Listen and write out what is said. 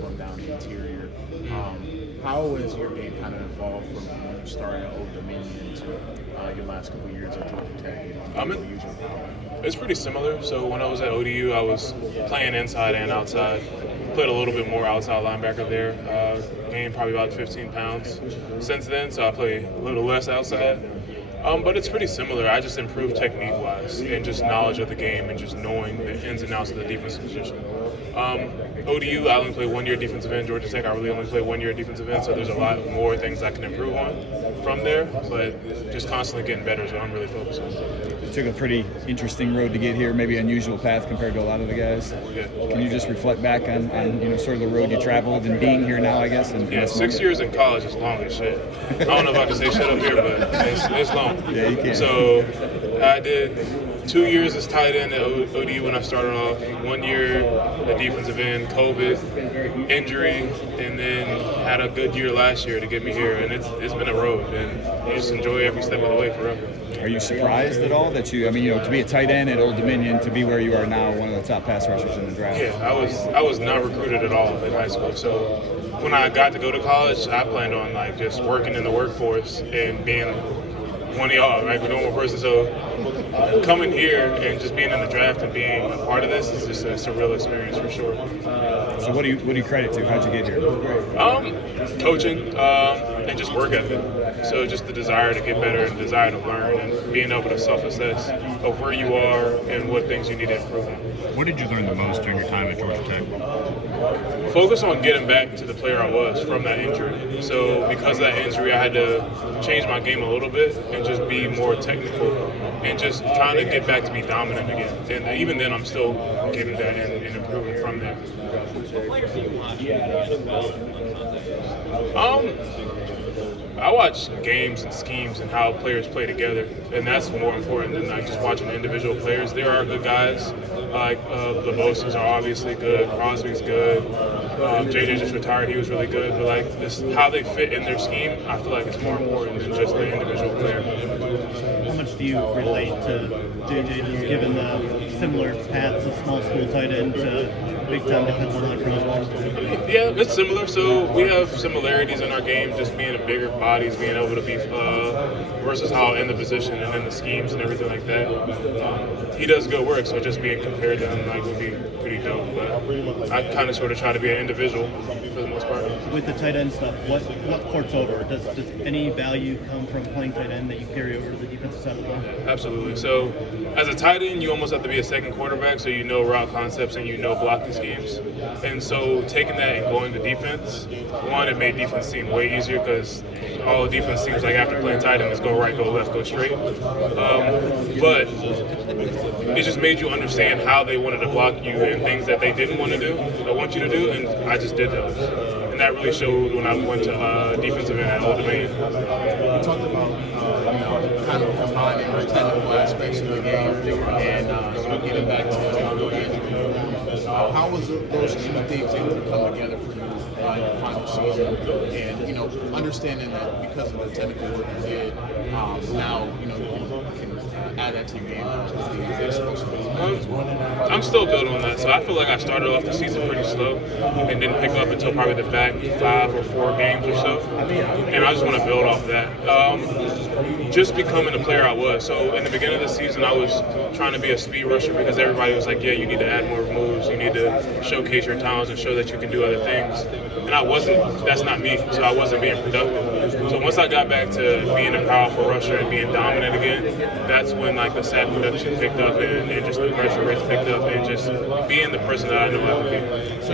going down the interior. How has your game kind of evolved from when you started at Old Dominion to your last couple of years at Georgia Tech I'm and in, usual power? it's pretty similar. So when I was at ODU, I was playing inside and outside. Played a little bit more outside linebacker there. Gained probably about 15 pounds since then, so I play a little less outside. But it's pretty similar. I just improved technique-wise and just knowledge of the game and just knowing the ins and outs of the defensive position. ODU, I only played 1 year defensive end. Georgia Tech, I really only played 1 year defensive end, so there's a lot more things I can improve on from there. But just constantly getting better is what I'm really focused on. You took a pretty interesting road to get here, maybe unusual path compared to a lot of the guys. Yeah. Can you just reflect back on sort of the road you traveled and being here now, I guess? And Yeah, 6 years in college is long as shit. I don't know if I can say shit up here, but it's long. Yeah, you can. So I did 2 years as tight end at ODU when I started off. 1 year at defensive end, COVID, injury, and then had a good year last year to get me here. And it's been a road, and you just enjoy every step of the way for real. Are you surprised at all that to be a tight end at Old Dominion, to be where you are now, one of the top pass rushers in the draft? Yeah, I was not recruited at all in high school. So when I got to go to college, I planned on like just working in the workforce and being one of y'all, right? We're normal person. So coming here and just being in the draft and being a part of this is just a surreal experience for sure. So what do you credit to? How'd you get here? Coaching and just work ethic. So just the desire to get better and desire to learn and being able to self-assess of where you are and what things you need to improve on. What did you learn the most during your time at Georgia Tech? Focus on getting back to the player I was from that injury. So because of that injury, I had to change my game a little bit and just be more technical and just trying to get back to be dominant again. And even then, I'm still getting that and improving from there. I watch games and schemes and how players play together, and that's more important than like just watching individual players. There are good guys, like the Bosas are obviously good, Crosby's good, JJ just retired, he was really good, but like this, how they fit in their scheme, I feel like it's more important than just the individual player. How much do you relate to JJ, just given the similar paths of small school tight end to big-time defensive line prospect? Yeah, it's similar. So we have similarities in our game, just being a bigger bodies, being able to be versatile in the position and in the schemes and everything like that. He does good work, so just being compared to him like would be pretty dope. But I kind of sort of try to be an individual for the most part. With the tight end stuff, what courts over? Does any value come from playing tight end that you carry over to the defensive side of the ball? Absolutely. So as a tight end, you almost have to be a second quarterback, so you know route concepts and you know blocking schemes. And so taking that and going to defense, one, it made defense seem way easier because all the defense seems like after playing tight end is go right, go left, go straight. But it just made you understand how they wanted to block you and things that they didn't want to do, or want you to do, and I just did those. And that really showed when I went to defensive end at Old Dominion. You talked about kind of combining the technical aspects of the game and getting back to injury. How was those two things able to come together for you in the final season? And understanding that because of the technical work you did, now you can add that to your game with the explosiveness as well. I'm still building on that. So I feel like I started off the season pretty slow and didn't pick up until probably the back 5 or 4 games or so. And I just want to build off that. Just becoming the player I was. So in the beginning of the season, I was trying to be a speed rusher because everybody was like, yeah, you need to add more moves. You need to showcase your talents and show that you can do other things. And I wasn't, that's not me. So I wasn't being productive. So once I got back to being a powerful rusher and being dominant again, that's when like the sack production picked up and just the pressure rates picked up and just being the person that I know I could be.